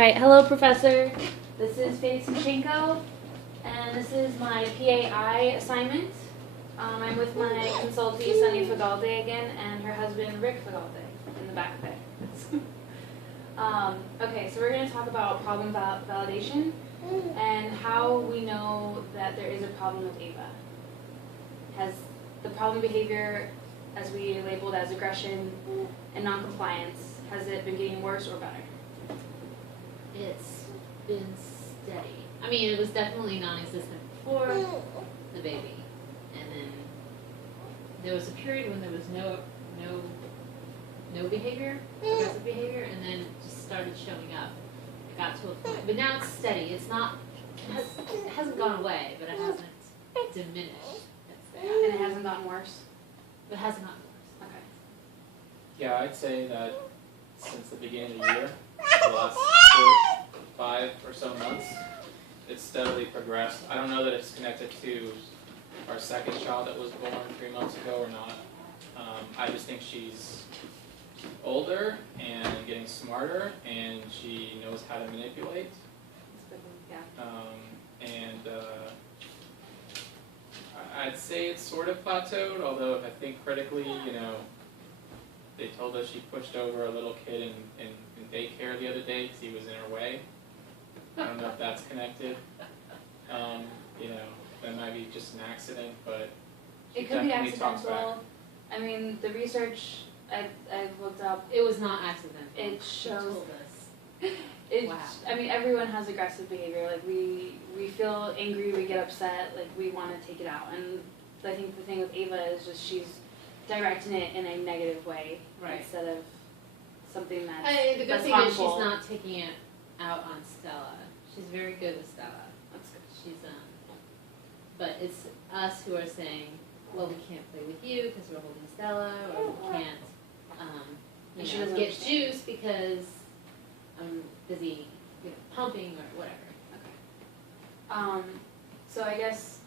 Alright, hello Professor. This is Faith Sumchenko, and this is my PAI assignment. I'm with my consultee Sunny Fagalde again, and her husband Rick Fagalde in the back there. Okay, so we're going to talk about problem validation and how we know that there is a problem with Ava. Has the problem behavior, as we labeled as aggression and noncompliance, has it been getting worse or better? It's been steady. I mean, it was definitely non-existent before the baby, and then there was a period when there was no behavior, aggressive behavior, and then it just started showing up. It got to a point, but now it's steady. It's not. It hasn't gone away, but it hasn't diminished. And it hasn't gotten worse? It hasn't gotten worse. Okay. Yeah, I'd say that since the beginning of the year, the last 5 or so months, it's steadily progressed. I don't know that it's connected to our second child that was born 3 months ago or not. I just think she's older and getting smarter, and she knows how to manipulate. Yeah. I'd say it's sort of plateaued, although if I think critically, they told us she pushed over a little kid in daycare the other day because he was in her way. I don't know if that's connected. That might be just an accident, but It could be definitely talks accidental. I mean, the research I've looked up, It was not accidental. it She shows. told us. It, Wow. I mean, everyone has aggressive behavior. Like, we feel angry, we get upset, like, we want to take it out. And I think the thing with Ava is just she's directing it in a negative way, Right. instead of something that's, The good that's thing harmful. is she's not taking it out on Stella. She's very good with Stella. That's good. She's but it's us who are saying, well, we can't play with you because we're holding Stella, or we can't, And she doesn't get understand. juice because I'm busy, pumping or whatever. Okay. So I guess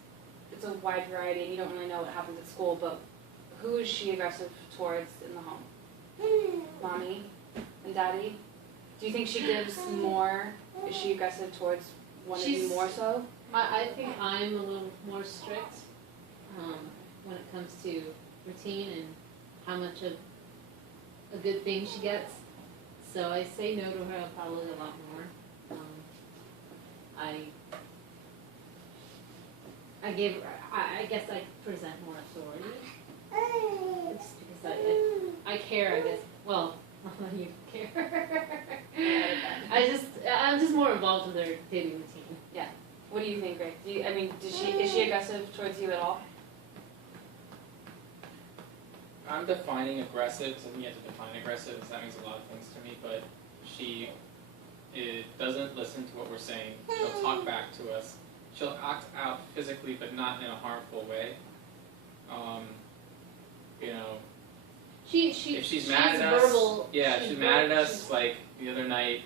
it's a wide variety, and you don't really know what happens at school, but who is she aggressive towards in the home? Mommy and Daddy? Do you think she gives more? Is she aggressive towards one of you She's- more so? I think I'm a little more strict when it comes to routine and how much of a good thing she gets. So I say no to her probably a lot more. I guess I present more authority. Just because I care, I guess. Well, you care. I'm just more involved with her daily routine. What do you think, Rick? Is she aggressive towards you at all? I'm defining aggressive, so you have to define aggressive, because that means a lot of things to me, but it doesn't listen to what we're saying. She'll talk back to us. She'll act out physically, but not in a harmful way. If she's mad at us, verbal. she's mad at us. Like the other night,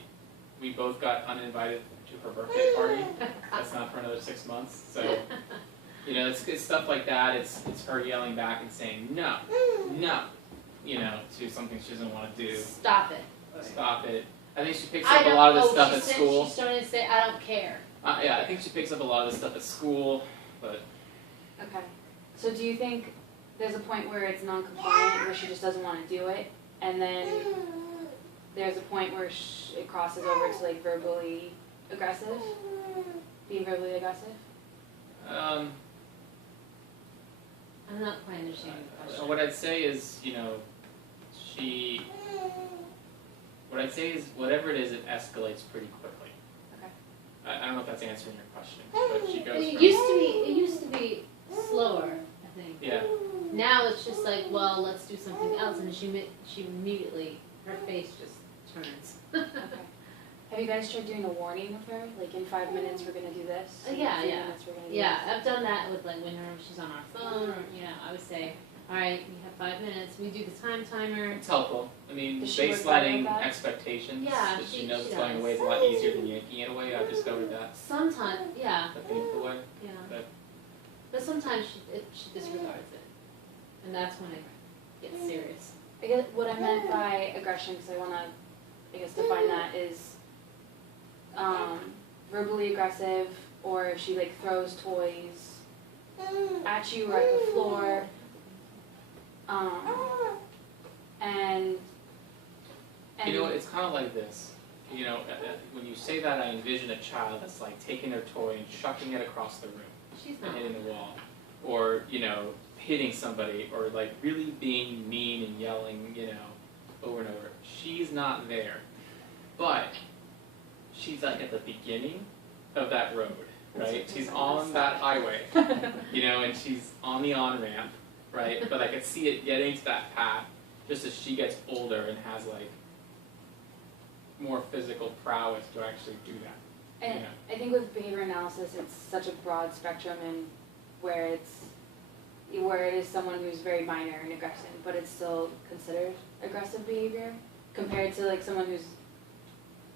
we both got uninvited to her birthday party. That's not for another 6 months. So, it's stuff like that. It's her yelling back and saying no, to something she doesn't want to do. Stop it. Stop it. I think she picks up a lot of this stuff at school. She's starting to say, I don't care. I think she picks up a lot of this stuff at school, but Okay. So do you think there's a point where it's non-compliant, where she just doesn't want to do it, and then there's a point where it crosses over to like verbally aggressive? Being verbally aggressive? um, I'm not quite understanding the question. what I'd say is, what I'd say is whatever it is, it escalates pretty quickly. Okay. I don't know if that's answering your question, but she goes It from, used to be slower, I think. yeah. Now it's just like, well, let's do something else, and she immediately, her face just turns. Okay. Have you guys tried doing a warning with her? Like, in 5 minutes we're gonna do this? In Yeah, 3 yeah. minutes we're gonna do Yeah, this? I've done that with like whenever she's on our phone, or I would say, all right, you have 5 minutes. We do the time timer. It's helpful. I mean, Does she work better with baselining that? expectations, Yeah, that she she knows it's does. going away is a lot easier than yanking it away. I've discovered that, Sometimes, yeah, the painful way. yeah. But sometimes she disregards it, and that's when it gets serious. I guess what I meant by aggression, because I wanna, I guess, define that, is verbally aggressive, or if she like throws toys at you or at the floor. And You know, it's kind of like this. You know, when you say that, I envision a child that's like taking their toy and chucking it across the room She's and not. hitting the wall, or you know, hitting somebody, or like really being mean and yelling, you know, over and over. She's not there, but she's like at the beginning of that road, right? She's on that highway, you know, and she's on the on-ramp, right? But I could see it getting to that path just as she gets older and has like more physical prowess to actually do that. And Yeah. I think with behavior analysis, it's such a broad spectrum, and where it is someone who's very minor and aggressive, but it's still considered aggressive behavior compared to like someone who's,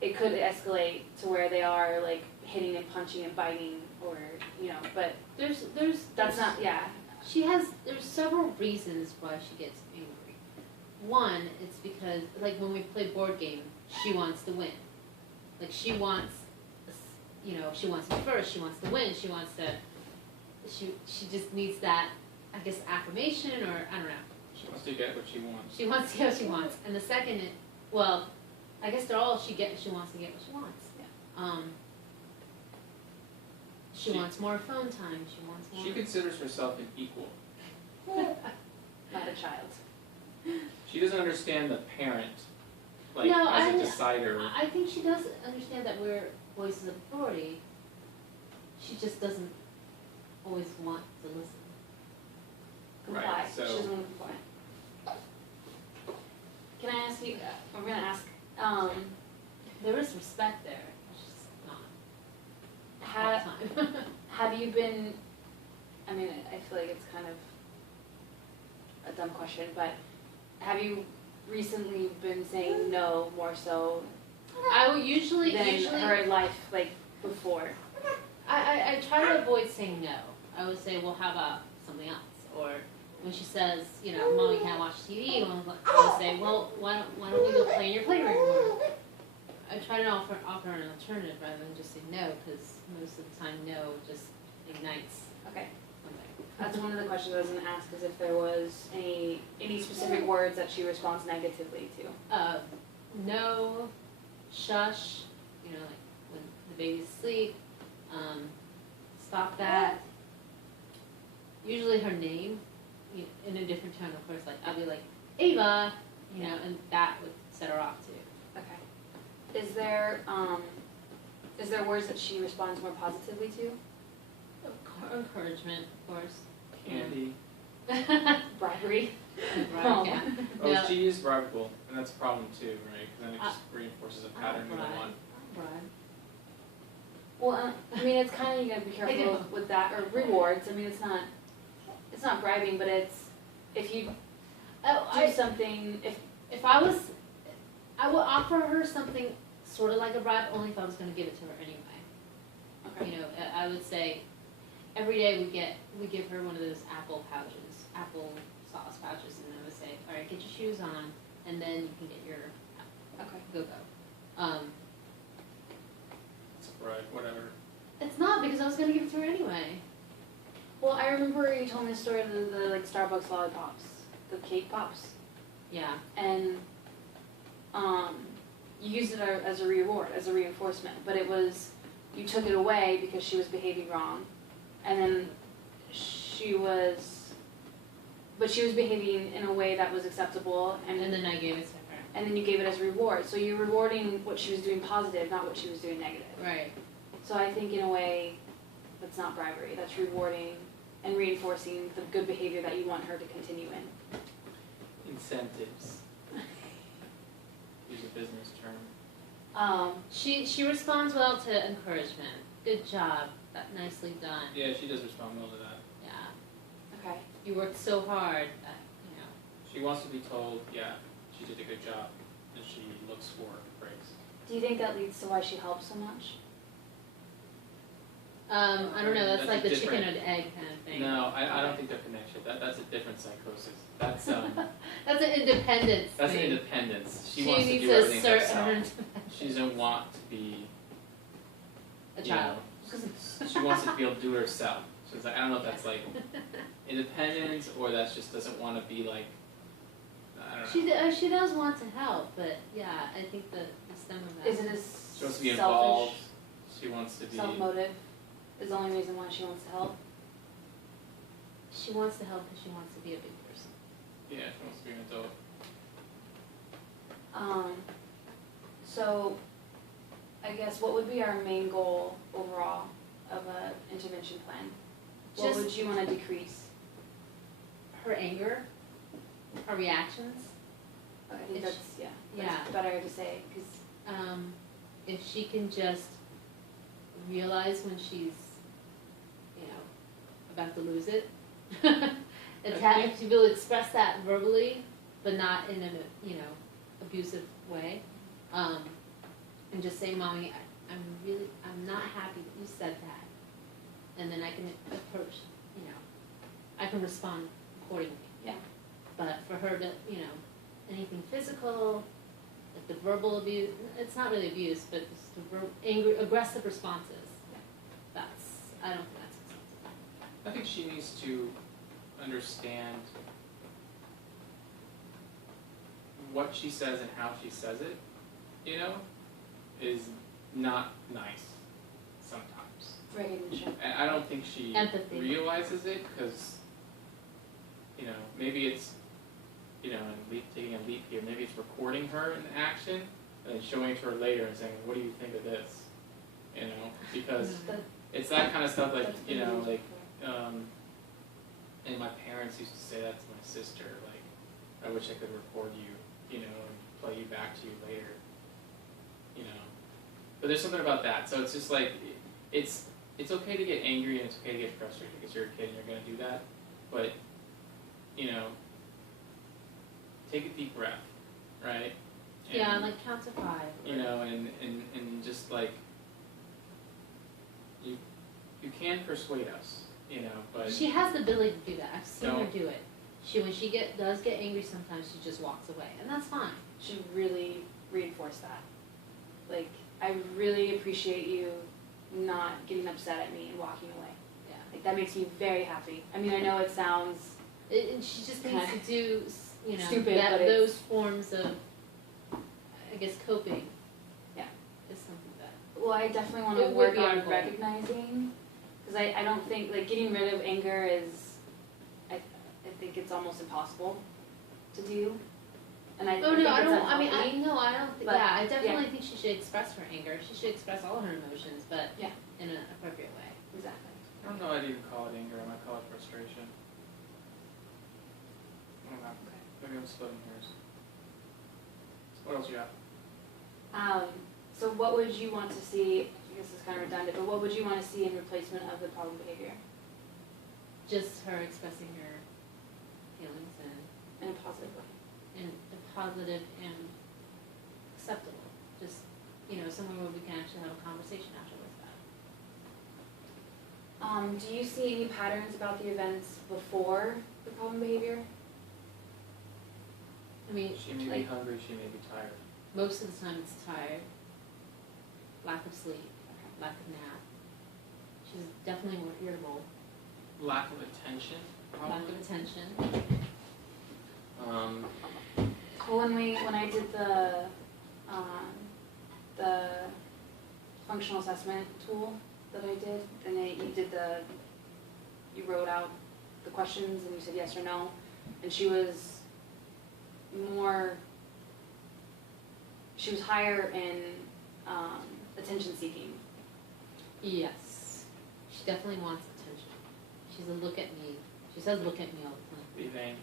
it could escalate to where they are like hitting and punching and biting, or you know, but There's that's not, yeah. there's several reasons why she gets angry. One, it's because, like when we play board game, she wants to win. Like she wants, you know, she wants to be first, she wants to win, she just needs that, I guess, affirmation, or I don't know. She wants to get what she wants. She wants to get what she wants. And the second, well, I guess they're all she wants to get what she wants. Yeah. She wants more phone time, she wants more. She considers herself an equal. Not a child. She doesn't understand the parent, like No, as a decider. I think she does understand that we're voices of authority. She just doesn't always want to listen. Comply. Right, so- She doesn't want to comply. Can I ask you, I'm gonna ask, There is respect there, it's just not all have, the time. have you been, I mean, I feel like it's kind of a dumb question, but have you recently been saying no more so I will usually than her life, like, before? I try to avoid saying no. I would say, well, how about something else? Or when she says, you know, Mom, we can't watch TV, I would say, well, why don't we go play in your playroom? Or I try to offer an alternative rather than just say no, because most of the time no just ignites Okay, something. that's one of the questions I was gonna ask, is if there was any specific words that she responds negatively to. No, shush, you know, like when the baby's asleep, stop that. Usually her name, in a different tone, of course, like I'll be like, Ava, you know, and that would set her off too. Okay. Is there words that she responds more positively to? Encouragement, of course. Candy. Bribery? Right, yeah. Oh, No. she is bribeable, and that's a problem too, right? Because then it just reinforces a I pattern don't we don't bribe. want. I don't bribe. Well, I mean, it's kind of, you gotta be I careful do. with that, or rewards. I mean, it's not bribing, but it's, if you Oh, do something, if I would offer her something sort of like a bribe, only if I was going to give it to her anyway. okay. You know, I would say every day we give her one of those apple sauce pouches, and I would say, all right, get your shoes on, and then you can get your Okay. go-go. It's a bribe, whatever. It's not, because I was going to give it to her anyway. Well, I remember you told me the story of the like Starbucks lollipops, the cake pops, Yeah. and you used it as a reward, as a reinforcement, but it was, you took it away because she was behaving wrong, and then she was behaving in a way that was acceptable, And then I gave it to her. and then you gave it as a reward. So you're rewarding what she was doing positive, not what she was doing negative. Right. So I think in a way, that's not bribery, that's rewarding and reinforcing the good behavior that you want her to continue in. Incentives. Use a business term. She responds well to encouragement. Good job. That nicely done. Yeah, she does respond well to that. Yeah. Okay. You worked so hard. That, you know. She wants to be told, yeah, she did a good job, and she looks for praise. Do you think that leads to why she helps so much? I don't know. That's That's like a the chicken different- or the egg kind of thing. No, I don't think they're connected. That's a different psychosis. That's That's an independence that's an thing. independence. She She wants to needs do to everything assert herself. her She doesn't want to be a you child. know, she wants to be able to do it herself. So it's like, I don't know if that's like independent or that's just doesn't want to be like, I don't know. She does want to help, but yeah, I think the stem of that. Is it a She wants to be involved. selfish, She wants to be. self-motive? Is the only reason why she wants to help? She wants to help because she wants to be a big person. Yeah, she wants to be an adult. So, I guess what would be our main goal overall of a intervention plan? What Just- would you want to decrease? Her anger, her reactions. I think If that's, yeah. that's better to say, because, If she can just realize when she's, you know, about to lose it, if she will express that verbally, but not in an, you know, abusive way, and just say, "Mommy, I'm not happy that you said that," and then I can approach, you know, I can respond accordingly. Yeah. But for her to, you know, anything physical, like the verbal abuse, it's not really abuse, but just the angry, aggressive responses. Yeah. I don't think that's acceptable. I think she needs to understand what she says and how she says it, you know, is not nice sometimes. recognition. And I don't think she Empathy. realizes it because, you know, maybe it's, you know, taking a leap here, maybe it's recording her in action and then showing it to her later and saying, what do you think of this? You know, because it's that kind of stuff like, you know, like, and my parents used to say that to my sister, like, I wish I could record you, you know, and play you back to you later, you know. But there's something about that, so it's just like, it's okay to get angry and it's okay to get frustrated because you're a kid and you're going to do that, but, you know, take a deep breath, right? Yeah, like count to 5. You know, and just like, you can persuade us, you know, but She has the ability to do that. I've seen her Don't. do it. When she does get angry, sometimes she just walks away, and that's fine. Should really reinforce that. Like, I really appreciate you not getting upset at me and walking away. Yeah. Like, that makes me very happy. I mean, I know it sounds, And she just needs to do, you know, Stupid, but it's- those forms of, I guess, coping. Yeah. Is something that. well, I definitely want It to would work be our on goal. recognizing, because I don't think, like, getting rid of anger is, I think it's almost impossible to do. And I Oh think no, I it's don't. I mean, unhealthy. I don't think. But, Yeah, I definitely think she should express her anger. She should express all her emotions, but Yeah. in an appropriate way. Exactly. I don't know I'd even call it anger, I might call it frustration. I don't know, maybe I'm splitting hairs. So what else you got? So what would you want to see, I guess it's kind of redundant, but what would you want to see in replacement of the problem behavior Just her expressing her feelings in a positive way? and positive and acceptable. Just, you know, somewhere where we can actually have a conversation afterwards about it. Do you see any patterns about the events before the problem behavior? I mean, She may be like, hungry, she may be tired. most of the time it's tired, lack of sleep, lack of nap. She's definitely more irritable, Lack of attention, lack probably. of attention. Well, when I did the functional assessment tool that I did, and you wrote out the questions and you said yes or no, and she was higher in attention seeking. Yes, she definitely wants attention. She's a look at me. She says look at me all the time. Be vain.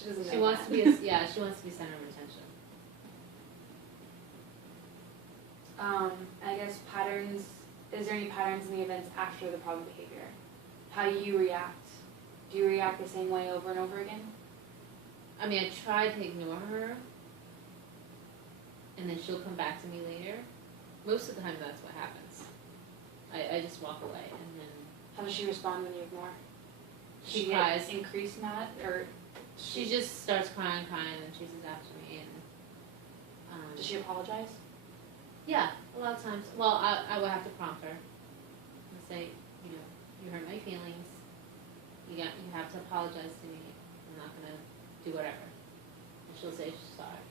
She doesn't know She wants that. to be, she wants to be center of attention. I guess patterns, is there any patterns in the events after the problem behavior? How do you react? Do you react the same way over and over again? I mean, I try to ignore her, and then she'll come back to me later. Most of the time, that's what happens. I just walk away, and then How does she respond when you ignore? she Get cries. increased mad, or She just starts crying, and chases after me, and does she apologize? Yeah, a lot of times, well, I would have to prompt her and say, you know, you hurt my feelings, you have to apologize to me, I'm not gonna do whatever. And she'll say she's sorry.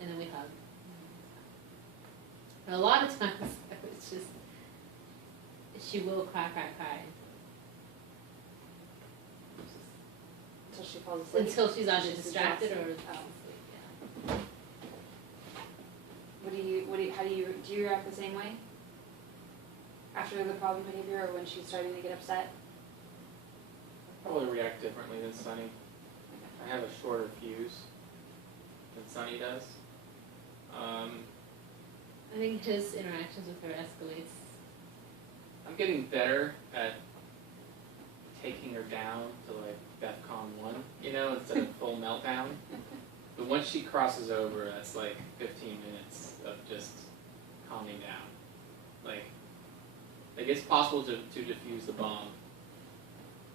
And then we hug. But a lot of times, it's just, she will cry. Until she falls asleep. Until she's either She's distracted or exhausted. asleep, yeah. Do you react the same way? After the problem behavior or when she's starting to get upset? Probably react differently than Sunny. I have a shorter fuse than Sunny does. I think his interactions with her escalates. I'm getting better at taking her down to like DEFCON 1, you know, instead of full meltdown. But once she crosses over, that's like 15 minutes of just calming down. Like it's possible to defuse the bomb.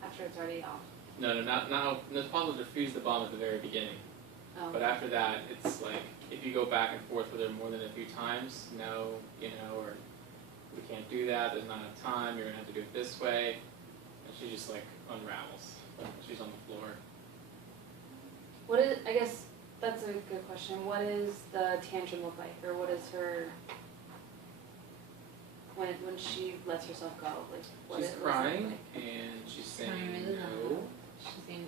After it's already off? No, it's possible to defuse the bomb at the very beginning. Oh. But after that, it's like, if you go back and forth with her more than a few times, no, you know, or we can't do that, there's not enough time, you're going to have to do it this way. And she just like unravels. She's on the floor. I guess that's a good question. What does the tantrum look like? Or what is her, when she lets herself go? Like, She's what's it crying, like? and she's saying Crying really no. loud. She's saying,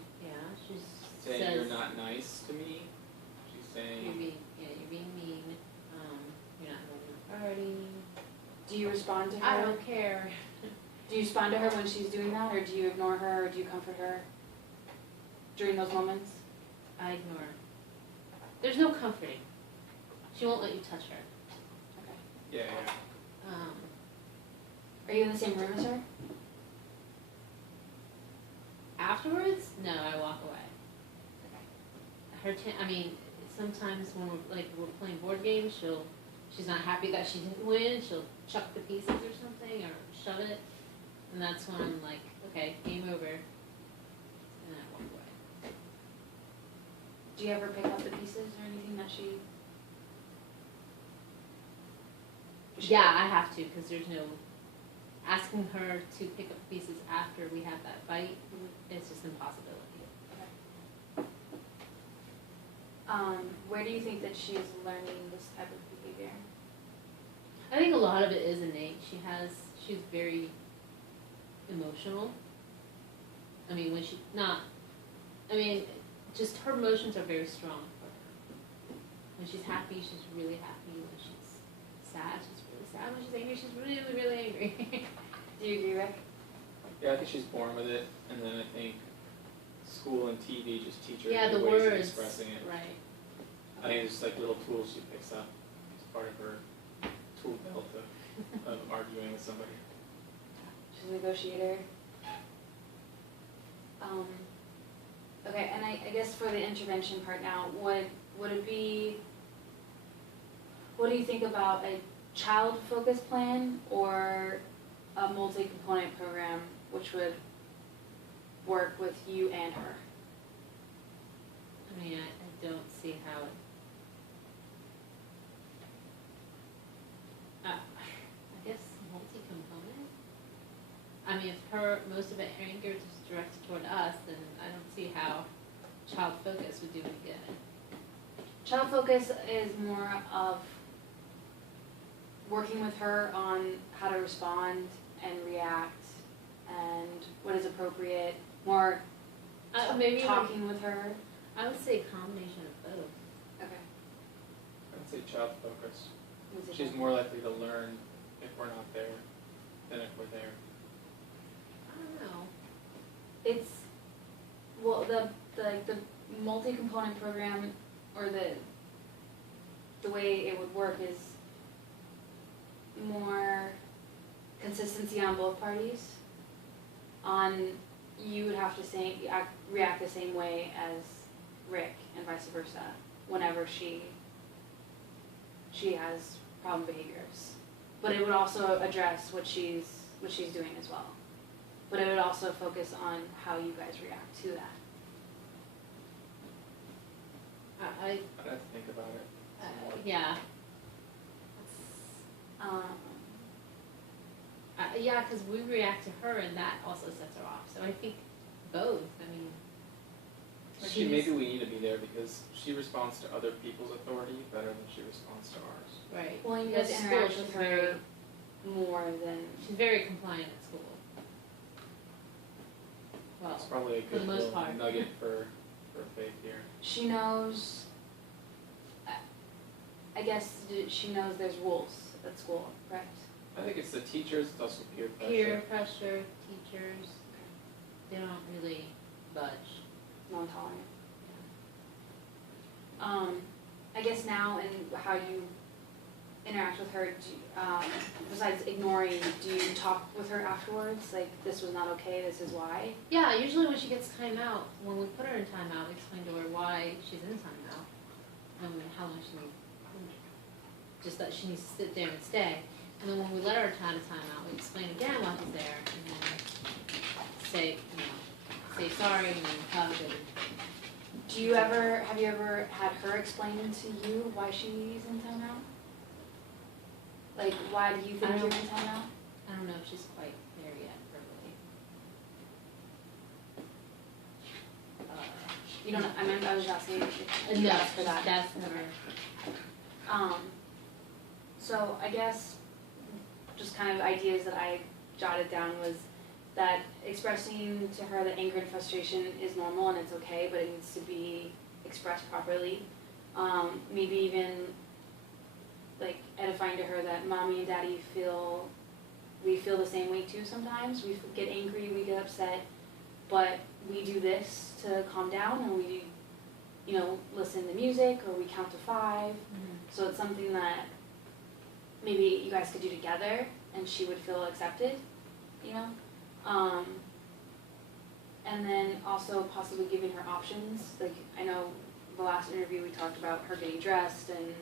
she Saying says, you're not nice to me. She's saying, you're being mean, you're not inviting to the party. Do you respond to her? I don't care. Do you respond to her when she's doing that, or do you ignore her, or do you comfort her during those moments? I ignore her. There's no comforting. She won't let you touch her. Okay. yeah. Are you in the same room as her? Afterwards, no, I walk away. Okay. Sometimes when we're playing board games, she's not happy that she didn't win, she'll chuck the pieces or something, or shove it, and that's when I'm like, okay, game over, and I walk away. Do you ever pick up the pieces or anything that she? Yeah, I have to, because there's no, asking her to pick up pieces after we have that fight, it's just an impossibility. Where do you think that she's learning this type of behavior? I think a lot of it is innate. She's very emotional. Just her emotions are very strong for her. When she's happy, she's really happy. When she's sad, she's really sad. When she's angry, she's really, really angry. Do you agree, Rick? Yeah, I think she's born with it, and then I think school and TV just teach her the new ways of words, expressing it. right. I think it's like little tools she picks up as part of her tool belt of arguing with somebody. She's a negotiator. Okay, and I guess for the intervention part now, would it be, what do you think about a child-focused plan or a multi-component program which would work with you and her? I don't see how it. I guess multi-component. If most of it anger is directed toward us, then I don't see how child focus would do any good. Child focus is more of working with her on how to respond and react and what is appropriate, more Maybe talking with her. I would say a combination of both. Okay. I would say child focused. Was it She's more likely to learn if we're not there than if we're there. I don't know. It's, well, the multi-component program, or the way it would work is more consistency on both parties. You would have to react the same way as Rick and vice versa whenever she has problem behaviors. But it would also address what she's doing as well. But it would also focus on how you guys react to that. I'd I'd have to think about it. yeah. yeah, because we react to her and that also sets her off. So I think both. I mean, Actually, she maybe was- we need to be there because she responds to other people's authority better than she responds to ours. right. Well, you At guys school, interact she's with very, her more than, she's very compliant at school. Well, It's probably a for the good most little part. nugget for Faith here. she knows, I guess she knows there's rules at school, correct? I think it's the teachers, it's also peer pressure. peer pressure, teachers, they don't really budge. Non-tolerant. I guess now and how you interact with her, besides ignoring, do you talk with her afterwards? Like, this was not okay, this is why? Yeah, usually when she gets timeout, when we put her in timeout, we explain to her why she's in timeout and how long she needs, just that she needs to sit there and stay. And then when we let her out of timeout, we explain again why she's there and then say, say sorry and then hug and Have you ever had her explain to you why she's in timeout? Like, why do you think I you're in don't- timeout? I don't know if she's quite there yet verbally. You don't, I was just asking if you No, asked for that. that's never, So I guess just kind of ideas that I jotted down was that expressing to her that anger and frustration is normal and it's okay, but it needs to be expressed properly. Maybe even like edifying to her that mommy and daddy we feel the same way too sometimes. We get angry, we get upset, but we do this to calm down and we, listen to music or we count to 5. So it's something that maybe you guys could do together and she would feel accepted, and then also possibly giving her options. Like, I know the last interview we talked about her getting dressed and,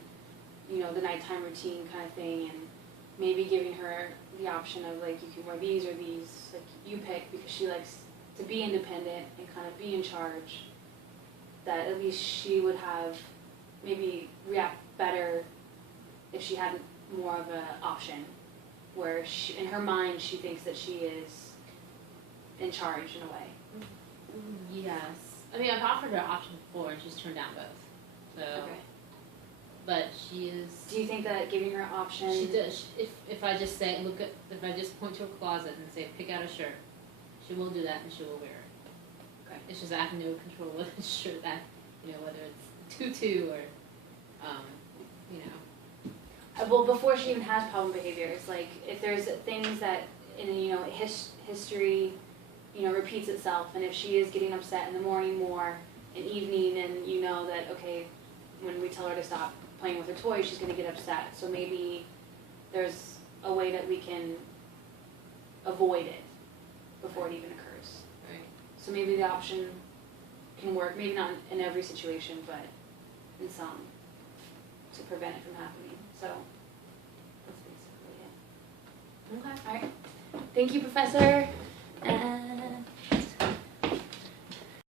the nighttime routine kind of thing, and maybe giving her the option of like, you can wear these or these, like you pick, because she likes to be independent and kind of be in charge, that at least she would have maybe react better if she had more of an option where she, in her mind she thinks that she is in charge in a way. yes. I mean, I've offered her option before and she's turned down both, so. Okay. But she is. Do you think that giving her option? She does. If I just say, if I just point to her closet and say, pick out a shirt, she will do that and she will wear it. Okay. It's just I have no control with the shirt that, whether it's tutu or, Well, before she even has problem behaviors, like if there's things that in history, repeats itself, and if she is getting upset in the morning more, in evening, and you know that okay, when we tell her to stop playing with her toys, she's going to get upset. So maybe there's a way that we can avoid it before it even occurs. right. So maybe the option can work, maybe not in every situation, but in some, to prevent it from happening. So that's basically it. Okay. All right. Thank you, Professor. And